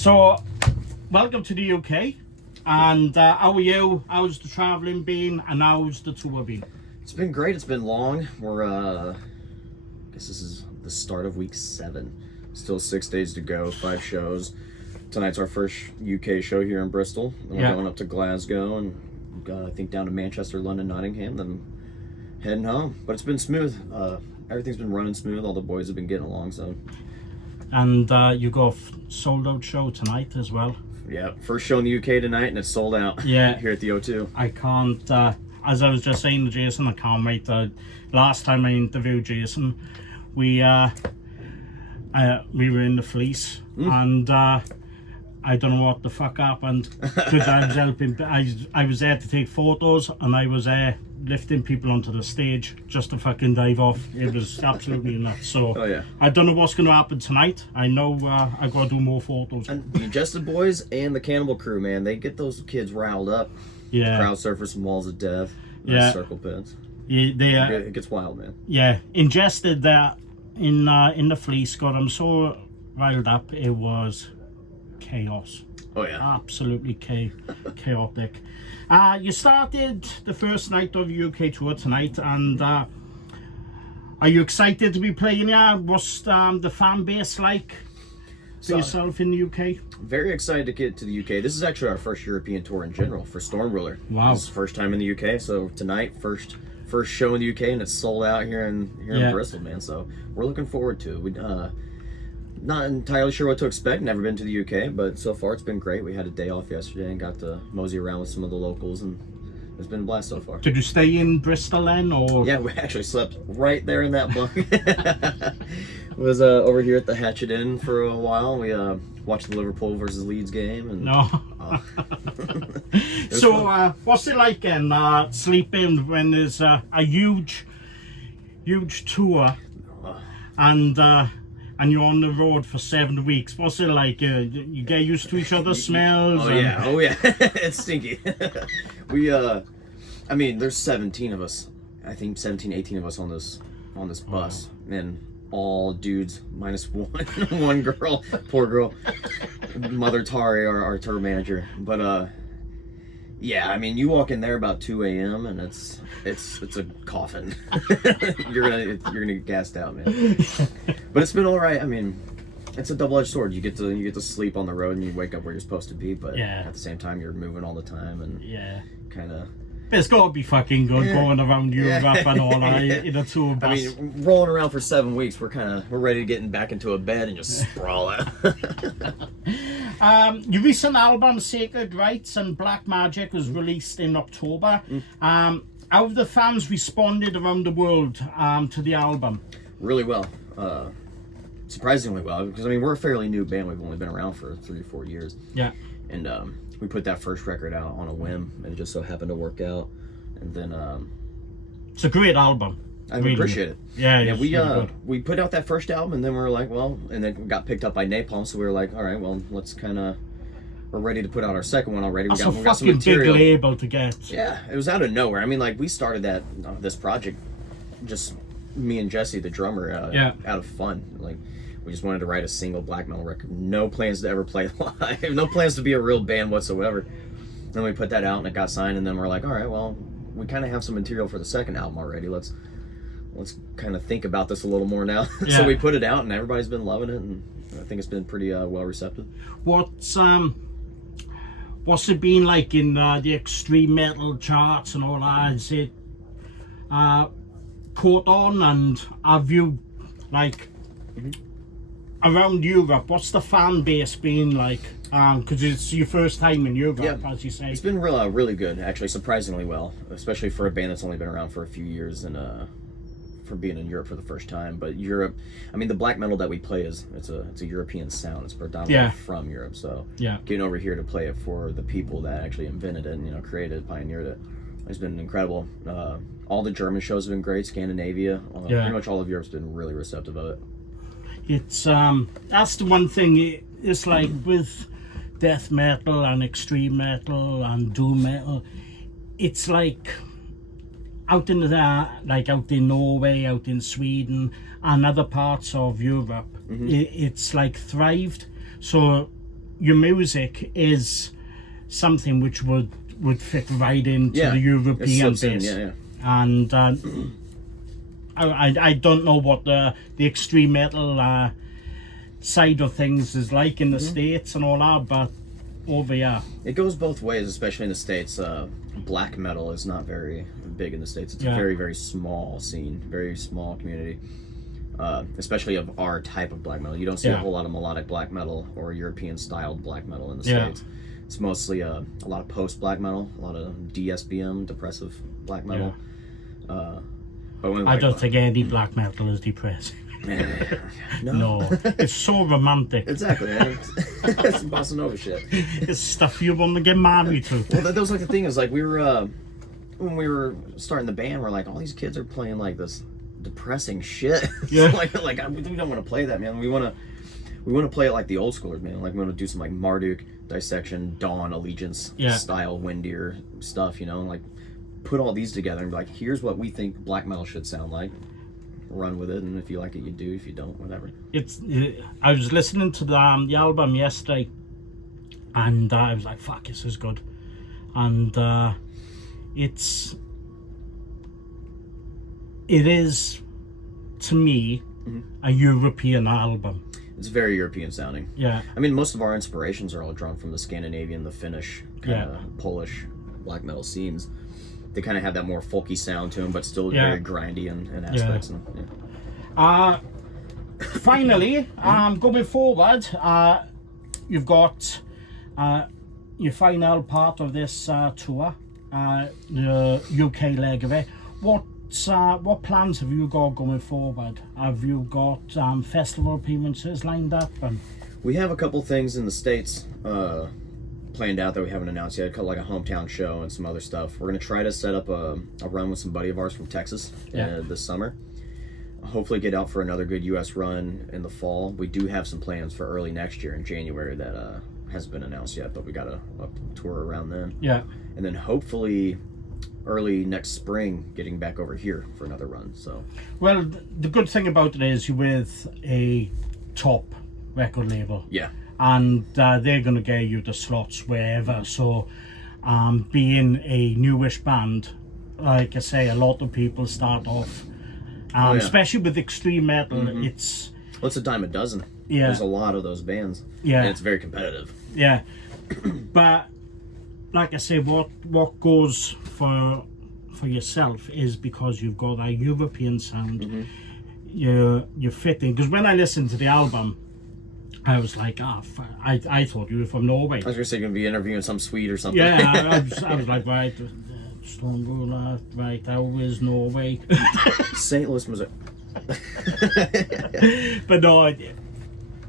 So, welcome to the UK. And how are you? How's the travelling been? And how's the tour been? It's been great. It's been long. We're, I guess this is the start of week 7. Still 6 days to go, 5 shows. Tonight's our first UK show here in Bristol. Then we're going up to Glasgow and I think down to Manchester, London, Nottingham, then heading home. But it's been smooth. Everything's been running smooth. All the boys have been getting along, so. And you got a sold out show tonight as well. Yeah, first show in the UK tonight, and it's sold out. Yeah, here at the O2. I can't. As I was just saying to Jason, I can't wait. Last time I interviewed Jason, we were in the Fleece, and I don't know what the fuck happened because I was helping. I was there to take photos, and I was there lifting people onto the stage just to fucking dive off. It was absolutely nuts. So I don't know what's going to happen tonight. I know I got to do more photos. And the Adjusted Boys and the Cannibal Crew, man, they get those kids riled up. Yeah, crowd surfers, some walls of death. Circle pits. Yeah, it gets wild, man. Yeah, Ingested that in the Fleece got them so riled up. It was chaos. Oh yeah, absolutely chaotic. You started the first night of the UK tour tonight, and are you excited to be playing here? What's the fan base like for yourself in the UK? Very excited to get to the UK. This is actually our first European tour in general for Stormruler. Wow. This is the first time in the UK, so tonight, first show in the UK, and it's sold out here in Bristol, man. So we're looking forward to it. We not entirely sure what to expect. Never been to the UK, but so far it's been great. We had a day off yesterday and got to mosey around with some of the locals, and it's been a blast so far. Did you stay in Bristol then, or? Yeah, we actually slept right there in that bunk. Was over here at the Hatchet Inn for a while. We watched the Liverpool versus Leeds game. And, no. So what's it like then sleeping when there's a huge tour and you're on the road for 7 weeks? What's it like? You get used to each other's smells? Oh yeah, it's stinky. We I mean, there's 17 of us. I think 17, 18 of us on this bus, and all dudes minus one girl. Poor girl. Mother Tari, our tour manager. But yeah, I mean, you walk in there about 2 a.m. and it's a coffin. you're gonna get gassed out, man. But it's been all right. I mean, it's a double-edged sword. You get to sleep on the road and you wake up where you're supposed to be, but at the same time you're moving all the time and kind of. It's got to be fucking good going around Europe and all that in a tour bus. I mean, rolling around for 7 weeks, we're ready to get back into a bed and just sprawl out. Your recent album, Sacred Rites and Black Magic, was released in October. How have the fans responded around the world to the album? Really well. Surprisingly well, because I mean, we're a fairly new band. We've only been around for 3 or 4 years. Yeah. And we put that first record out on a whim, and it just so happened to work out. And then it's a great album. I really appreciate it. Yeah, we put out that first album, and then we were like, well, and then we got picked up by Napalm, so we were like, all right, well, let's we're ready to put out our second one already. We got some material. Big label to get. Yeah, it was out of nowhere. I mean, like, we started this project, just me and Jesse, the drummer, out of fun. Like, we just wanted to write a single black metal record. No plans to ever play live. No plans to be a real band whatsoever. Then we put that out and it got signed, and then we're like, all right, well, we kind of have some material for the second album already. Let's kind of think about this a little more now. So we put it out, and everybody's been loving it, and I think it's been pretty well receptive. What's it been like in the extreme metal charts and all that? Is it caught on, and have you around Europe, what's the fan base been like? Because it's your first time in Europe, as you say. It's been really good, actually, surprisingly well, especially for a band that's only been around for a few years and for being in Europe for the first time. But Europe, I mean, the black metal that we play it's a European sound. It's predominantly from Europe, so getting over here to play it for the people that actually invented it and created it, pioneered it, has been incredible. All the German shows have been great. Scandinavia, pretty much all of Europe's been really receptive of it. It's that's the one thing. It's like with death metal and extreme metal and doom metal, it's like out in Norway, out in Sweden and other parts of Europe, it's like thrived. So your music is something which would fit right into the European base. And I don't know what the extreme metal side of things is like in the States and all that, but over here it goes both ways, especially in the States. Black metal is not very big in the States. It's a very, very small scene, very small community, especially of our type of black metal. You don't see a whole lot of melodic black metal or European styled black metal in the States. It's mostly a lot of post black metal, a lot of DSBM, depressive black metal. But when, I don't think any black metal is depressing. No, it's so romantic. Exactly, man. It's bossa nova shit. It's stuff you want to get married to. Well, that was like the thing is like we were when we were starting the band, we're like, all these kids are playing like this depressing shit. Yeah. we don't want to play that, man. We want to play it like the old schoolers, man. Like we want to do some like Marduk, Dissection, Dawn, Allegiance style Windeer stuff, you know, and like put all these together and be like, here's what we think black metal should sound like. Run with it, and if you like it, you do. If you don't, whatever. I was listening to the album yesterday, and I was like, "Fuck, this is good," and it is to me a European album. It's very European sounding. Yeah. I mean, most of our inspirations are all drawn from the Scandinavian, the Finnish, kind of Polish black metal scenes. They kind of have that more folky sound to them, but still very grindy in aspects. And, finally, going forward, you've got your final part of this tour, the UK leg of it. What plans have you got going forward? Have you got festival appearances lined up? We have a couple things in the States planned out that we haven't announced yet, like a hometown show and some other stuff. We're going to try to set up a run with some buddy of ours from Texas this summer. Hopefully get out for another good US run in the fall. We do have some plans for early next year in January that hasn't been announced yet, but we got a tour around then. Yeah. And then hopefully early next spring getting back over here for another run. So well, the good thing about it is you're with a top record label. Yeah. And they're going to get you the slots wherever. So being a newish band, like I say, a lot of people start off, especially with extreme metal, it's a dime a dozen. Yeah. There's a lot of those bands. Yeah. And it's very competitive. Yeah. But like I say, what goes for yourself is because you've got that European sound. You're fitting. Because when I listened to the album, I was like, I thought you were from Norway. I was going to say you're going to be interviewing some Swede or something. Yeah, I was like, right, Stormruler, right, how is Norway? St. Louis, Missouri. But no,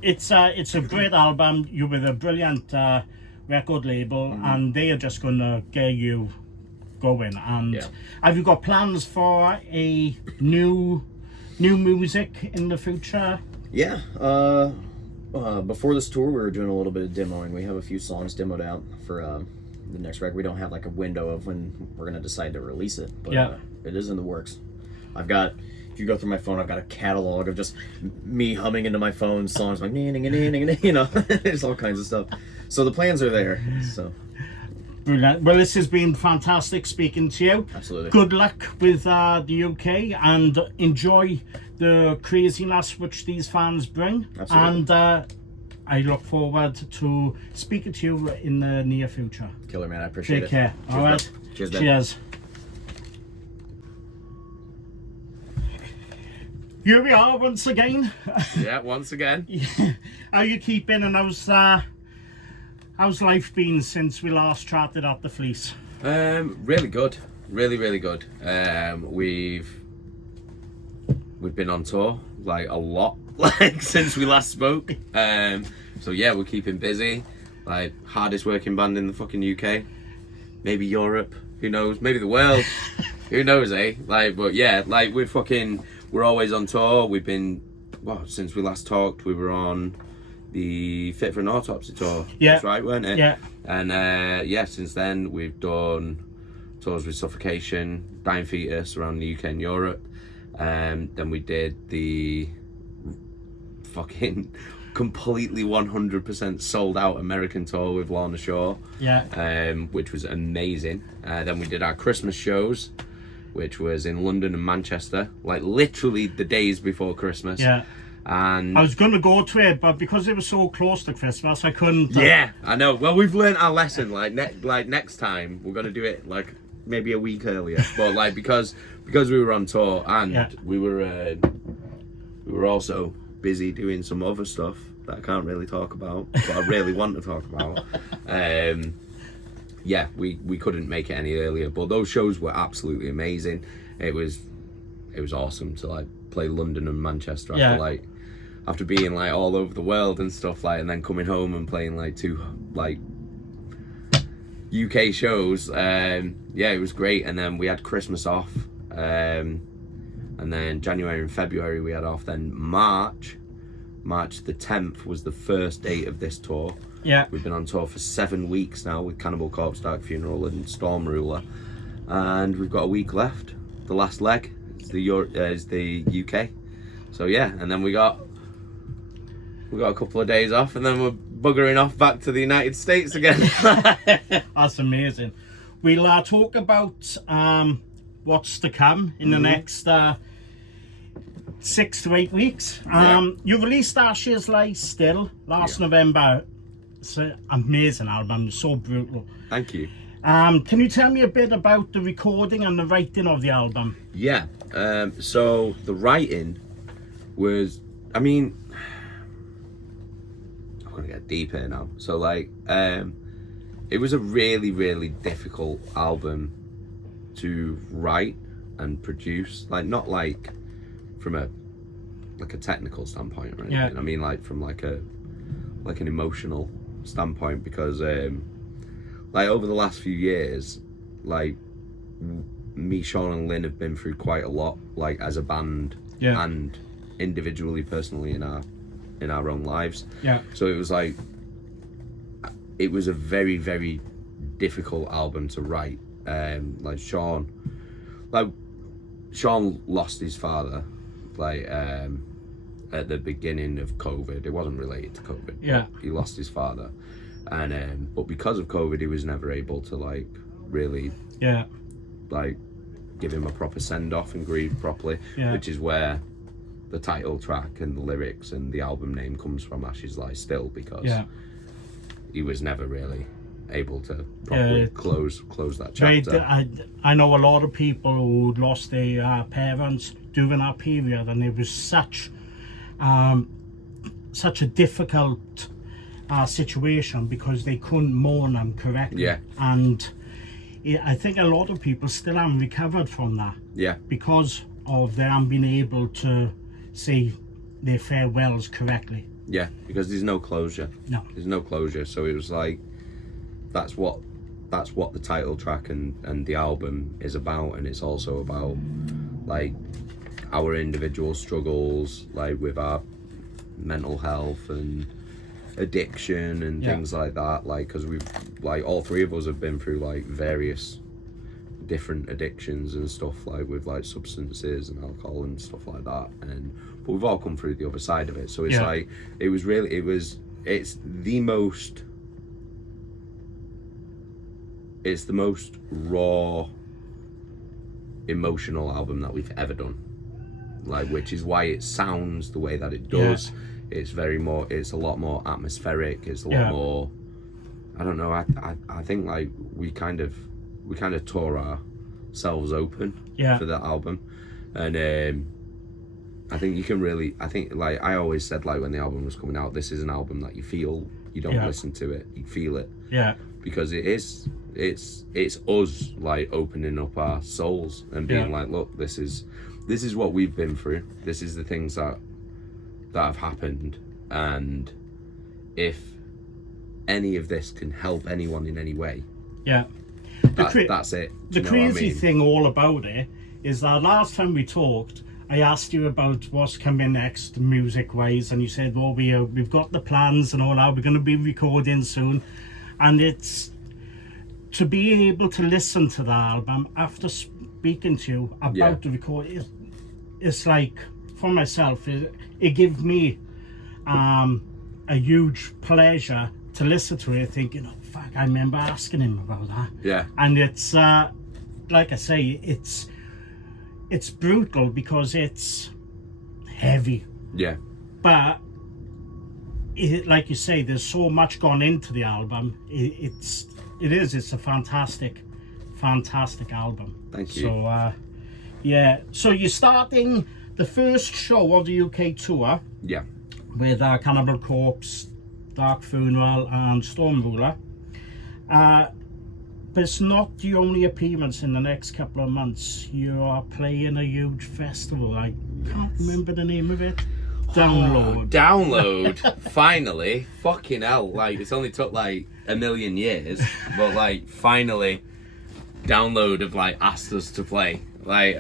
it's a great album. You're with a brilliant record label, and they are just going to get you going. And have you got plans for a new music in the future? Yeah. Before this tour, we were doing a little bit of demoing. We have a few songs demoed out for the next record. We don't have like a window of when we're going to decide to release it, but it is in the works. If you go through my phone, I've got a catalog of just me humming into my phone songs like, you know, there's all kinds of stuff. So the plans are there. So. Brilliant. Well, this has been fantastic speaking to you. Absolutely. Good luck with the UK, and enjoy the craziness which these fans bring. Absolutely. And I look forward to speaking to you in the near future. Killer, man. I appreciate it. Take care. Cheers, all right. bro. Cheers, man. Cheers. Here we are once again. Yeah, once again. How you keeping, and how's life been since we last chatted at the Fleece? Really good. Really good. We've been on tour like a lot, like since we last spoke. So yeah, we're keeping busy. Like hardest working band in the fucking UK, maybe Europe. Who knows? Maybe the world. Who knows, eh? Like, but yeah, like we're always on tour. We've been since we last talked. We were on the Fit for an Autopsy tour. Yeah. That's right, weren't it? Yeah. And since then we've done tours with Suffocation, Dying Fetus around the UK and Europe. Then we did the fucking completely 100% sold out American tour with Lorna Shore. Yeah. Which was amazing. Then we did our Christmas shows, which was in London and Manchester, like literally the days before Christmas. Yeah. And I was going to go to it, but because it was so close to Christmas, I couldn't. Yeah, I know. Well, we've learned our lesson. Like next time, we're gonna do it like maybe a week earlier. But like because we were on tour and Yeah. we were also busy doing some other stuff that I can't really talk about, but I really want to talk about. Yeah, we couldn't make it any earlier. But those shows were absolutely amazing. It was awesome to like play London and Manchester after being like all over the world and stuff, like, and then coming home and playing like 2 like UK shows. Yeah, it was great. And then we had Christmas off, and then January and February we had off. Then March the 10th was the first date of this tour. Yeah. We've been on tour for 7 weeks now with Cannibal Corpse, Dark Funeral and Storm Ruler, and we've got a week left. The last leg is the UK. So yeah, and then we got a couple of days off, and then we're buggering off back to the United States again. That's amazing. We'll talk about what's to come in the next 6 to 8 weeks. You released Ashes Lie Still last November. It's an amazing album, so brutal. Thank you. Can you tell me a bit about the recording and the writing of the album? Yeah, so the writing was, I mean, I'm gonna get deep here now. So like, it was a really, really difficult album to write and produce. Like, not like from a technical standpoint or anything. Yeah. I mean, like from like an emotional standpoint, because like over the last few years, like me, Sean and Lynn have been through quite a lot, like as a band and individually, personally in our own lives. Yeah. So it was like, it was a very, very difficult album to write. Like Sean lost his father, like at the beginning of COVID. It wasn't related to COVID. Yeah. He lost his father, and but because of COVID, he was never able to like really like give him a proper send off and grieve properly. Yeah. Which is where the title track and the lyrics and the album name comes from, Ashes Lie Still, because he was never really able to properly close that chapter. I know a lot of people who lost their parents during that period, and it was such a difficult situation because they couldn't mourn them correctly. Yeah. And I think a lot of people still haven't recovered from that. Yeah. Because of they haven't been able to say their farewells correctly. Yeah, because there's no closure. No. There's no closure. So it was like, that's what the title track and the album is about, and it's also about like our individual struggles, like with our mental health and addiction and things like that, like because we've like all three of us have been through like various different addictions and stuff, like with like substances and alcohol and stuff like that, but we've all come through the other side of it. So it's like it's the most raw emotional album that we've ever done, like, which is why it sounds the way that it does. It's a lot more atmospheric. It's a lot more, I don't know, I think like we kind of tore ourselves open for that album. And I think you can really, I think like I always said, like when the album was coming out, this is an album that you feel, you don't listen to it, you feel it. Yeah. Because it's us like opening up our souls and being like, look, this is what we've been through. This is the things that have happened, and if any of this can help anyone in any way, that's it. The crazy thing all about it is that last time we talked, I asked you about what's coming next music wise, and you said, well, we've got the plans and all that, we're going to be recording soon. And it's to be able to listen to the album after speaking to you about the recording, it's like, for myself, it gave me a huge pleasure to listen to it, thinking, oh fuck, I remember asking him about that. Yeah. And it's like I say, it's brutal because it's heavy, Yeah. but like you say, there's so much gone into the album. It's a fantastic album. Thank you. So yeah, so you're starting the first show of the UK tour Yeah. with Cannibal Corpse, Dark Funeral and Stormruler. But it's not the only appearance in the next couple of months. You are playing a huge festival. I can't remember the name of it. Download. Finally. Fucking hell. Like, it's only took like a million years. But like, finally, Download have like asked us to play. Like,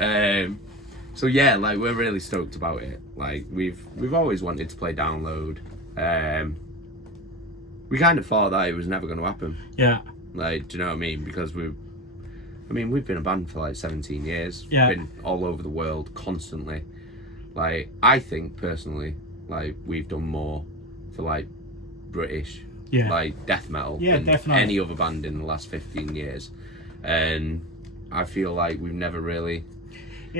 so yeah, like we're really stoked about it. Like we've always wanted to play Download. We kind of thought that it was never going to happen. Yeah. Like, do you know what I mean? Because we've been a band for like 17 years. Yeah. We've been all over the world constantly. Like, I think personally, like we've done more for like British, like death metal than definitely any other band in the last 15 years. And I feel like we've never really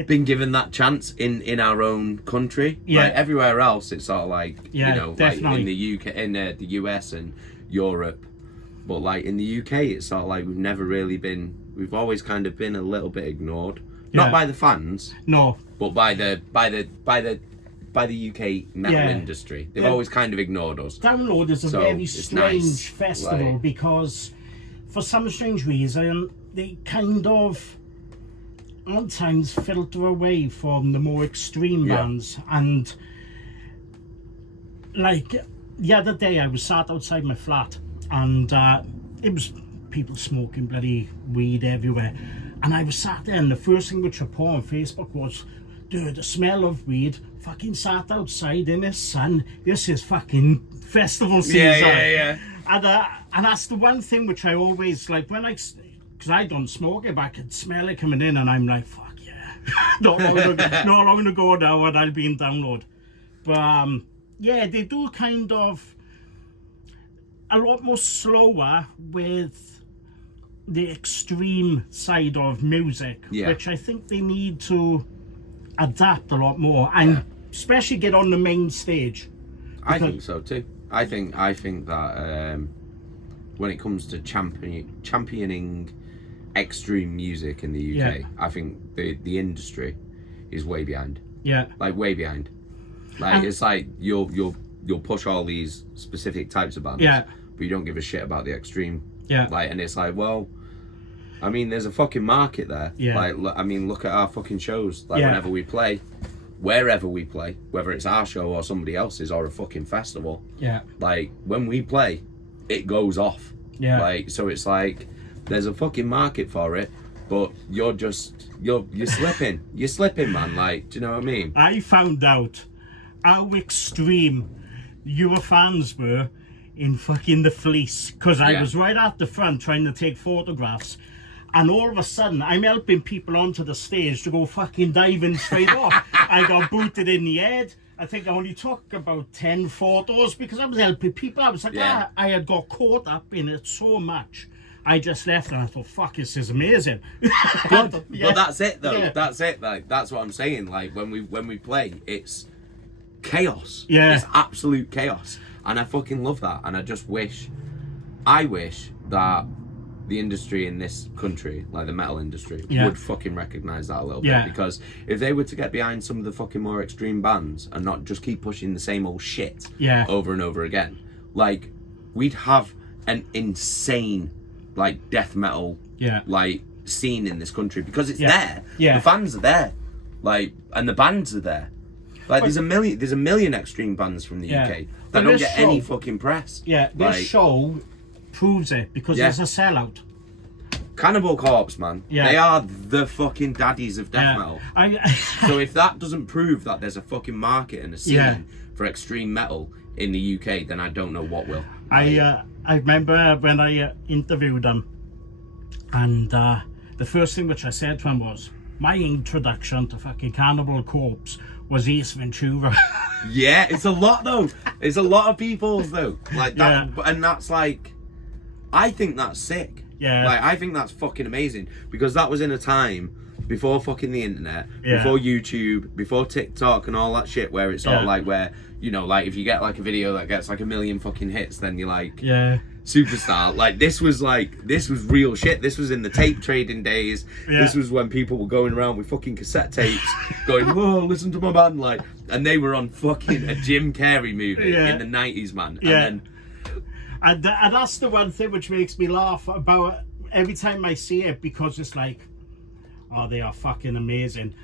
been given that chance in our own country. Yeah. Like everywhere else, it's sort of like, you know, definitely. like in the UK, in the US and Europe. But like in the UK, it's sort of like we've always kind of been a little bit ignored. Yeah. Not by the fans, No. but by the UK metal industry. They've always kind of ignored us. Download is a So, very it's strange nice. festival Like, because for some strange reason they kind of at times filter away from the more extreme bands. And like the other day I was sat outside my flat and it was people smoking bloody weed everywhere, and I was sat there and the first thing which I put on Facebook was, dude, the smell of weed, fucking sat outside in the sun, this is fucking festival season. Yeah. And that's the one thing which I always like when because I don't smoke it, but I can smell it coming in and I'm like, fuck yeah. not long to go now and I'll be in Download. But yeah, they do kind of a lot more slower with the extreme side of music, which I think they need to adapt a lot more and especially get on the main stage. I think so too. I think that when it comes to championing extreme music in the UK, I think the industry is way behind. Yeah. Like way behind. Like it's like you'll push all these specific types of bands, but you don't give a shit about the extreme. Yeah. Like, and it's like, well, I mean, there's a fucking market there. Yeah. Like, I mean, look at our fucking shows. Like, whenever we play, wherever we play, whether it's our show or somebody else's or a fucking festival. Yeah. Like, when we play, it goes off. Yeah. Like, so it's like, there's a fucking market for it, but you're slipping. You're slipping, man. Like, do you know what I mean? I found out how extreme your fans were in fucking the Fleece, because I was right at the front trying to take photographs, and all of a sudden I'm helping people onto the stage to go fucking diving straight off. I got booted in the head. I think I only took about 10 photos because I was helping people. I was like, I had got caught up in it so much. I just left and I thought, fuck, this is amazing. Good. But that's it though. That's it. Like, that's what I'm saying. Like, when we play, it's chaos. Yeah. It's absolute chaos. And I fucking love that. And I wish that the industry in this country, like the metal industry, would fucking recognise that a little bit. Because if they were to get behind some of the fucking more extreme bands and not just keep pushing the same old shit over and over again, like, we'd have an insane, like, death metal, like, scene in this country. Because it's there. Yeah. The fans are there. Like, and the bands are there. Like, there's a million extreme bands from the UK that don't get any fucking press. Yeah, this show proves it because it's a sellout. Cannibal Corpse, man. Yeah. They are the fucking daddies of death metal. So if that doesn't prove that there's a fucking market and a scene for extreme metal in the UK, then I don't know what will. I remember when I interviewed them, and the first thing which I said to him was, my introduction to fucking Cannibal Corpse was Ace Ventura. Yeah, it's a lot though. It's a lot of people's though. Like that, Yeah. and that's like, I think that's sick. Yeah. Like I think that's fucking amazing because that was in a time before fucking the internet, Yeah. before YouTube, before TikTok and all that shit, where it's sort of Yeah. like where, you know, like if you get like a video that gets like 1 million fucking hits, then you're like Yeah. superstar. Like this was real shit. This was in the tape trading days. Yeah. This was when people were going around with fucking cassette tapes going, oh, listen to my band, like, and they were on fucking a Jim Carrey movie Yeah. in the 90s, man. Yeah. And then And that's the one thing which makes me laugh about every time I see it, because it's like, oh, they are fucking amazing.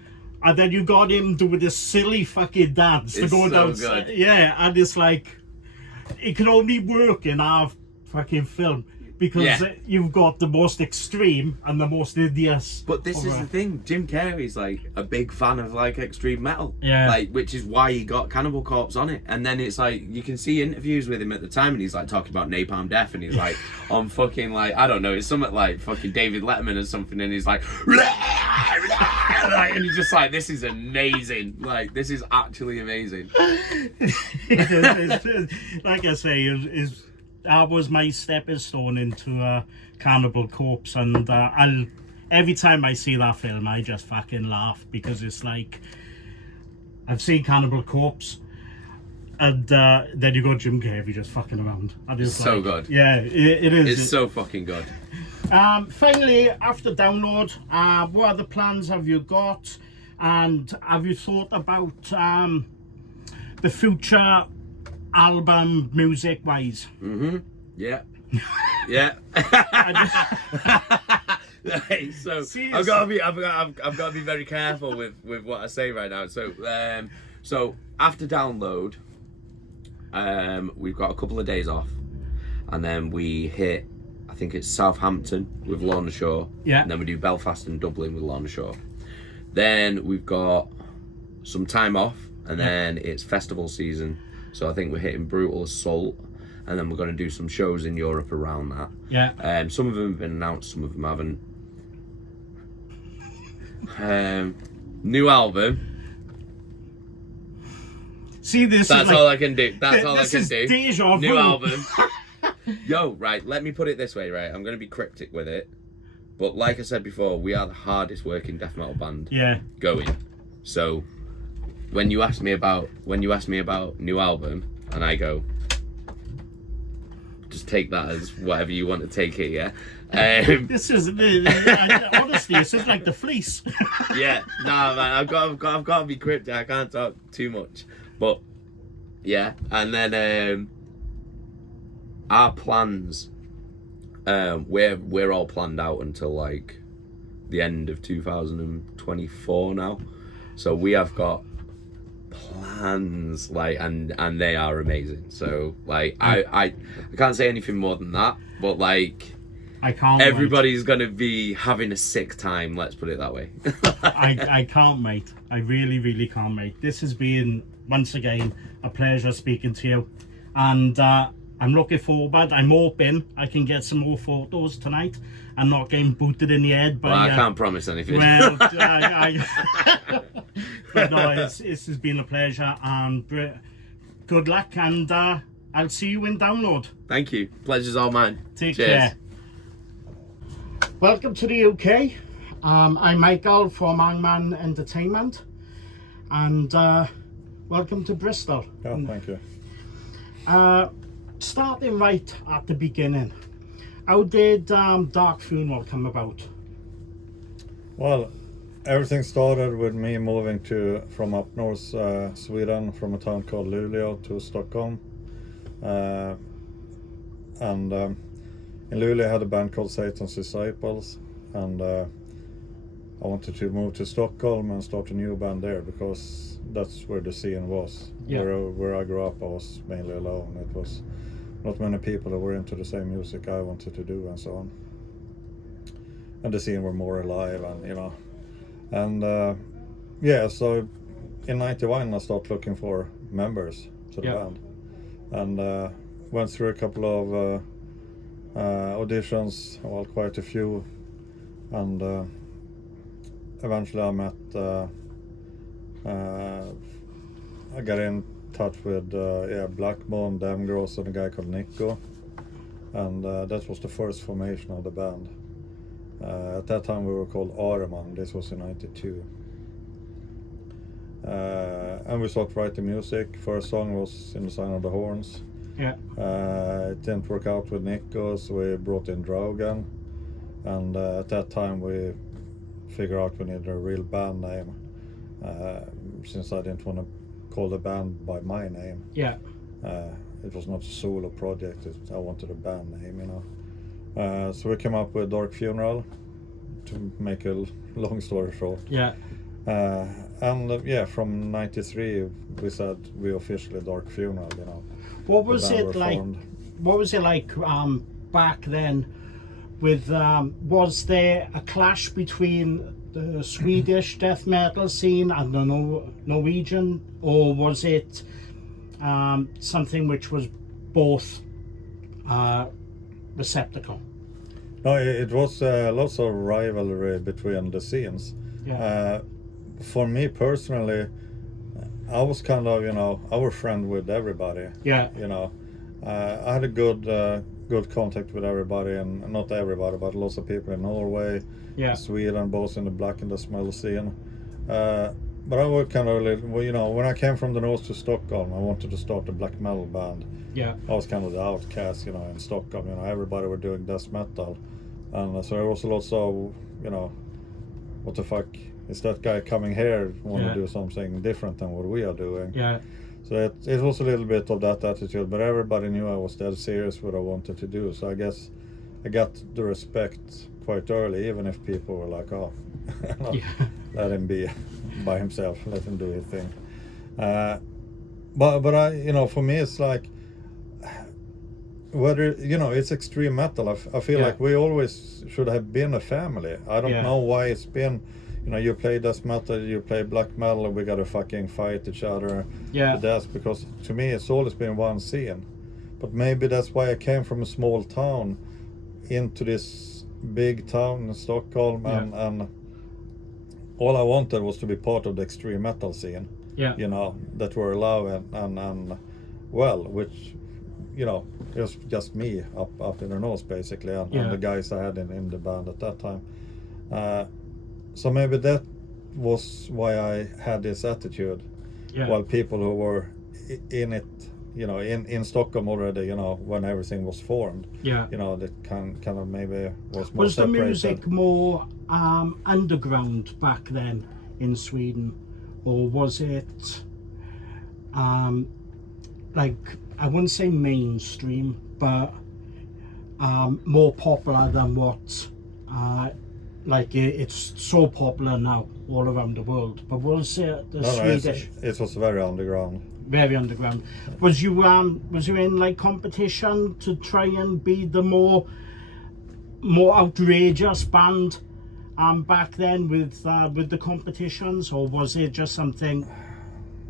And then you got him doing this silly fucking dance to It's go so down. good. Yeah, and it's like, it can only work in our fucking film because Yeah. you've got the most extreme and the most hideous. But this is horror. the thing, Jim Carrey's like a big fan of like extreme metal. Yeah. Like, which is why he got Cannibal Corpse on it. And then it's like, you can see interviews with him at the time and he's like talking about Napalm Death and he's like on fucking like, I don't know, it's something like fucking David Letterman or something and he's like, and he's just like, this is amazing. Like, this is actually amazing. Like I say, that was my stepping stone into Cannibal Corpse, and every time I see that film, I just fucking laugh because it's like, I've seen Cannibal Corpse, and then you got Jim Carrey just fucking around. And it's So like, good. Yeah, it is. It's so fucking good. Finally, after download, what other plans have you got? And have you thought about the future album music wise? Yeah. Yeah. Hey, so Seriously. I've got to be very careful with what I say right now. So after download, we've got a couple of days off, and then we hit, I think it's Southampton with Lorna Shore. Yeah. And then we do Belfast and Dublin with Lorna Shore. Then we've got some time off, and then it's festival season. So I think we're hitting Brutal Assault, and then we're going to do some shows in Europe around that. Yeah. Some of them have been announced, some of them haven't. New album. See, this That's is like, all I can do. That's all I this can is do. deja vu. New album. Yo, right, let me put it this way, right? I'm going to be cryptic with it. But like I said before, we are the hardest working death metal band Yeah. going. So when you ask me about new album, and I go, just take that as whatever you want to take it, yeah. This is honestly, this is like the Fleece. Yeah, nah, man, I've got to be cryptic. I can't talk too much, but yeah. And then our plans, we're all planned out until like the end of 2024 now. So we have got plans, like, and they are amazing. So like, I can't say anything more than that, but like, I can't. everybody's gonna be having a sick time. Let's put it that way. I can't, mate. I really, really can't, mate. This has been, once again, a pleasure speaking to you. And I'm looking forward. I'm hoping I can get some more photos tonight and not getting booted in the head by... Well, I can't promise anything. Well, but no, this has been a pleasure. And good luck. And I'll see you in download. Thank you. Pleasure's all mine. Take Cheers. care. Welcome to the UK. I'm Michael from Hangman Entertainment, and welcome to Bristol. Yeah, thank you. Starting right at the beginning, how did Dark Funeral come about? Well, everything started with me moving from up north Sweden, from a town called Luleå to Stockholm. In Luleå I had a band called Satan's Disciples, and I wanted to move to Stockholm and start a new band there because that's where the scene was. Yeah. Where I grew up, I was mainly alone. It was not many people who were into the same music I wanted to do and so on. And the scene were more alive, and you know. And yeah, so in '91 I started looking for members to the band, and went through a couple of auditions, well, quite a few, and eventually I met I got in touch with Blackbone, Damgross, and a guy called Nico, and that was the first formation of the band. At that time we were called Areman. This was in '92. And we started writing music. First song was In the Sign of the Horns. Yeah. It didn't work out with Nico, so we brought in Drogan. And at that time we figured out we needed a real band name, since I didn't want to call the band by my name. Yeah. It was not a solo project. I wanted a band name, you know. So we came up with Dark Funeral, to make a long story short. Yeah. And from '93 we said we officially Dark Funeral, you know. What was The band it were like? formed. What was it like back then? With was there a clash between the Swedish death metal scene and the Norwegian, or was it something which was both receptacle? No, it was lots of rivalry between the scenes. Yeah. For me personally, I was kind of, you know, our friend with everybody. Yeah. You know, I had a good contact with everybody, and not everybody, but lots of people in Norway, Yeah. Sweden, both in the black and the smell scene. But I was kind of, you know, when I came from the north to Stockholm, I wanted to start a black metal band. Yeah. I was kind of the outcast, you know, in Stockholm. You know, everybody were doing death metal, and so there was lots of, you know, what the fuck is that guy coming here want Yeah. to do something different than what we are doing? Yeah. So it was a little bit of that attitude, but everybody knew I was dead serious what I wanted to do. So I guess I got the respect quite early, even if people were like, "Oh, Yeah. let him be by himself, let him do his thing." But I, you know, for me it's like, whether, you know, it's extreme metal. I feel Yeah. like we always should have been a family. I don't Yeah. know why it's been, you know, you play death metal, you play black metal, we gotta fucking fight each other Yeah. to death, because to me it's always been one scene. But maybe that's why I came from a small town into this big town in Stockholm, and all I wanted was to be part of the extreme metal scene. Yeah. You know, that were allowed, and well, which, you know, it was just me up in the north basically, and the guys I had in the band at that time. So maybe that was why I had this attitude, Yeah. while people who were in it, you know, in Stockholm already, you know, when everything was formed, Yeah. you know, that kind of maybe was more Was the separated. music more underground back then in Sweden, or was it like, I wouldn't say mainstream, but more popular than what like it's so popular now all around the world? But was it the No, Swedish? it was very underground. Very underground. Was you in like competition to try and be the more outrageous band back then with the competitions, or was it just something,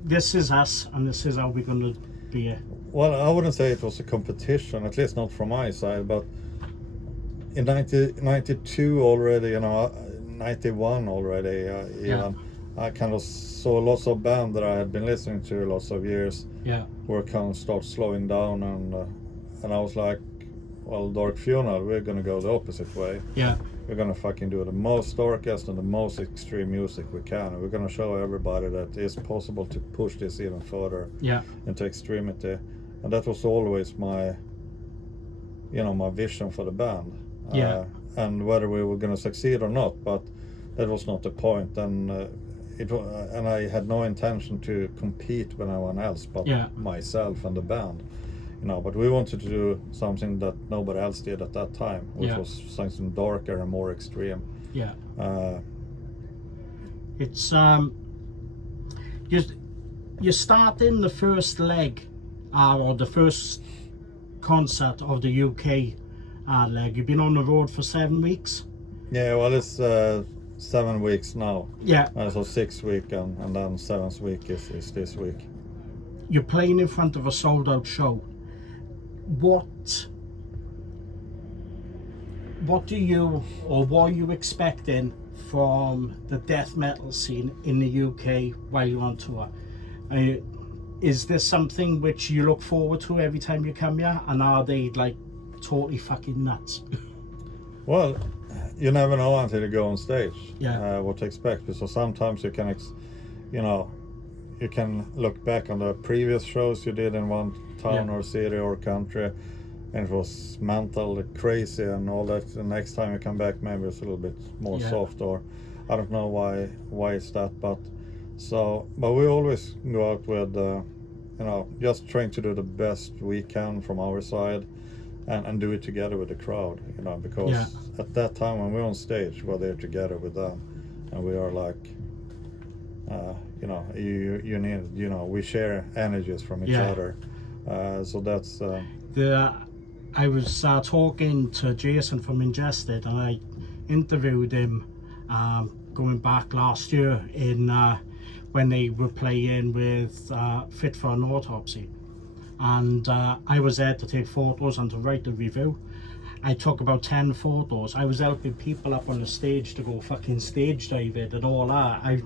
this is us and this is how we're gonna be it? Well, I wouldn't say it was a competition, at least not from my side, but in 92 already, you know, 91 already, even, I kind of saw lots of bands that I had been listening to lots of years Yeah. were kind of start slowing down, and I was like, well, Dark Funeral, we're gonna go the opposite way. Yeah. We're gonna fucking do the most darkest and the most extreme music we can, and we're gonna show everybody that it's possible to push this even further Yeah. into extremity. And that was always my, you know, my vision for the band. Yeah. And whether we were gonna succeed or not, but that was not the point. And and I had no intention to compete with anyone else but myself and the band. You know, but we wanted to do something that nobody else did at that time, which was something darker and more extreme. Yeah. It's you start in the first leg, or the first concert of the UK leg. You've been on the road for 7 weeks. Yeah, well, it's 7 weeks now. Yeah. So 6 weeks, and then 7th week is this week. You're playing in front of a sold-out show. What do you, or what are you expecting from the death metal scene in the UK while you're on tour? is this something which you look forward to every time you come here, and are they like totally fucking nuts? Well, you never know until you go on stage. Yeah. What to expect. So sometimes you can, you can look back on the previous shows you did in one town or city or country, and it was mental, crazy, and all that. The next time you come back, maybe it's a little bit more soft, or I don't know why it's that, but we always go out with, just trying to do the best we can from our side, and do it together with the crowd, because at that time when we're on stage, we're there together with them, and we are like, you need, we share energies from each other. So that's I was talking to Jason from Ingested, and I interviewed him going back last year in when they were playing with Fit for an Autopsy, and I was there to take photos and to write the review. I took about 10 photos. I was helping people up on the stage to go fucking stage diving and all that.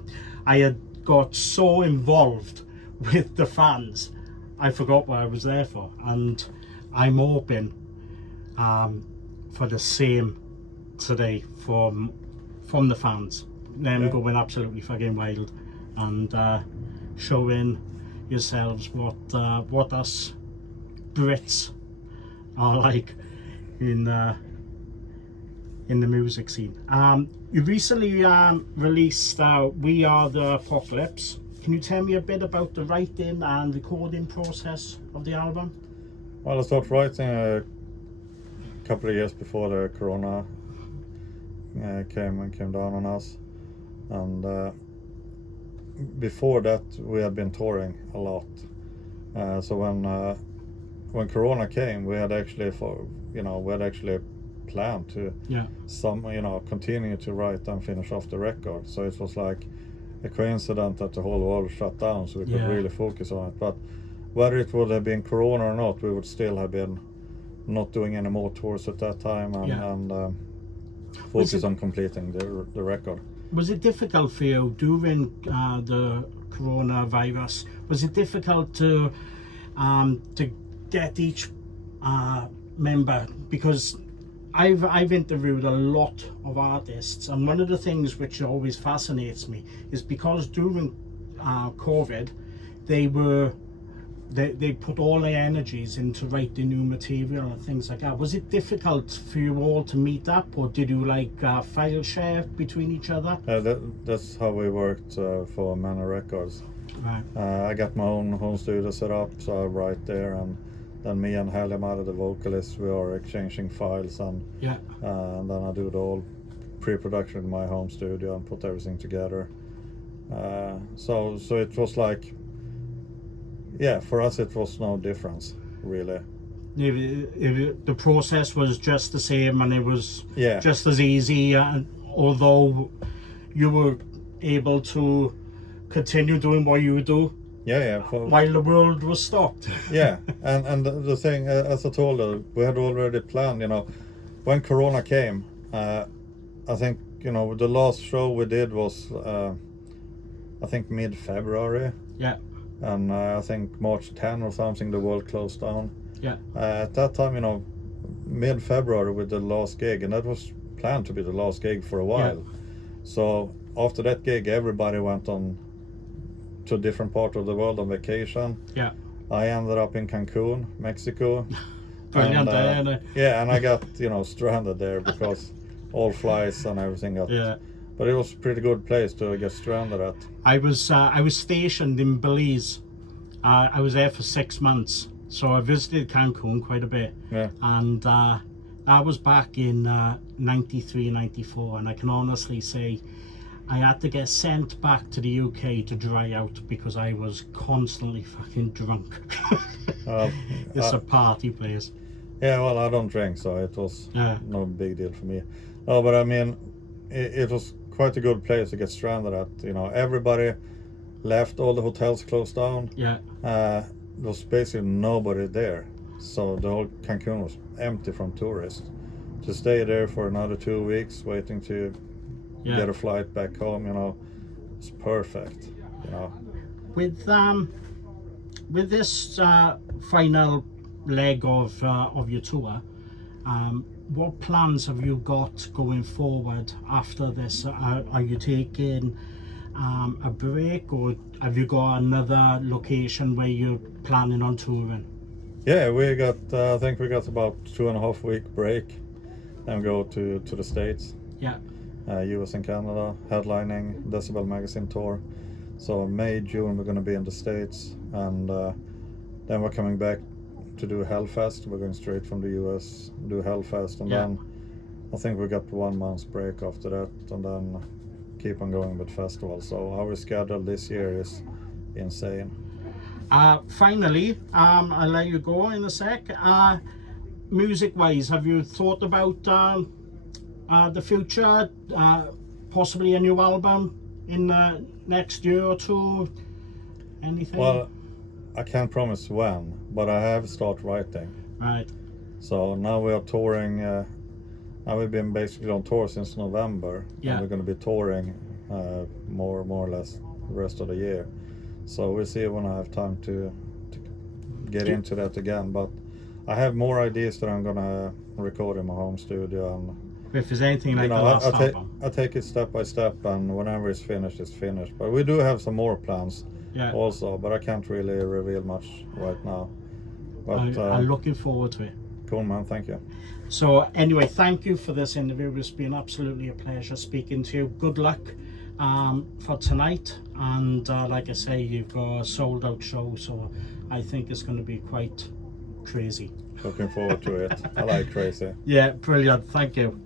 I had got so involved with the fans, I forgot what I was there for, and I'm hoping for the same today from the fans, them going absolutely fucking wild and showing yourselves what us Brits are like in the music scene. You recently released We Are the Apocalypse. Can you tell me a bit about the writing and recording process of the album? Well, I started writing a couple of years before the Corona came down on us, and before that we had been touring a lot. So when Corona came, we had actually planned to continue to write and finish off the record. So it was like a coincidence that the whole world shut down, so we could really focus on it. But whether it would have been Corona or not, we would still have been not doing any more tours at that time, and focus on completing the record. Was it difficult for you during the coronavirus? Was it difficult to get each member? Because I've interviewed a lot of artists, and one of the things which always fascinates me is because during COVID, they put all their energies into writing new material and things like that. Was it difficult for you all to meet up, or did you file share between each other? That's how we worked for Mana Records. Right. I got my own home studio set up, so I write there, and then me and Hangman, the vocalist, we are exchanging files, and then I do the whole pre-production in my home studio and put everything together. So it was like, for us it was no difference really. If the process was just the same, and it was just as easy, although you were able to continue doing what you do while the world was stopped. And the thing, as I told her, we had already planned, when Corona came, I think, the last show we did was I think mid-February, and I think March 10 or something the world closed down. At that time, mid-February with the last gig, and that was planned to be the last gig for a while. So after that gig, everybody went on to a different part of the world on vacation. I ended up in Cancun, Mexico. Brilliant. And I got stranded there because all flights and everything got. But it was a pretty good place to get stranded at. I was stationed in Belize. I was there for 6 months, so I visited Cancun quite a bit. And I was back in 93, 94, and I can honestly say I had to get sent back to the UK to dry out because I was constantly fucking drunk. It's a party place. Well, I don't drink, so it was no big deal for me. Oh, but I mean, it was quite a good place to get stranded at. Everybody left, all the hotels closed down. There was basically nobody there, so the whole Cancun was empty from tourists. To stay there for another 2 weeks waiting to get a flight back home, it's perfect. with this final leg of your tour, what plans have you got going forward after this? Are you taking a break, or have you got another location where you're planning on touring? Yeah, we got. I think we got about 2.5 week break, and go to the States. Yeah. US and Canada, headlining Decibel Magazine tour. So May, June we're going to be in the States, and then we're coming back to do Hellfest. We're going straight from the US, do Hellfest, and then I think we got 1 month's break after that, and then keep on going with festivals. So our schedule this year is insane. Finally, I'll let you go in a sec. Music-wise, have you thought about the future? Possibly a new album in the next year or two? Anything? Well, I can't promise when, but I have started writing. Right. So now we are touring. Now we've been basically on tour since November, Yeah. and we're going to be touring more or less the rest of the year. So we'll see when I have time to get into that again. But I have more ideas that I'm going to record in my home studio, and If there's anything like the I last album. take it step by step, and whenever it's finished, it's finished. But we do have some more plans Yeah. also, but I can't really reveal much right now. But I'm looking forward to it. cool, man. Thank you. So anyway, thank you for this interview. It's been absolutely a pleasure speaking to you. Good luck for tonight, and like I say, you've got a sold out show, so I think it's going to be quite crazy. Looking forward to it. I like crazy. Yeah, brilliant. Thank you.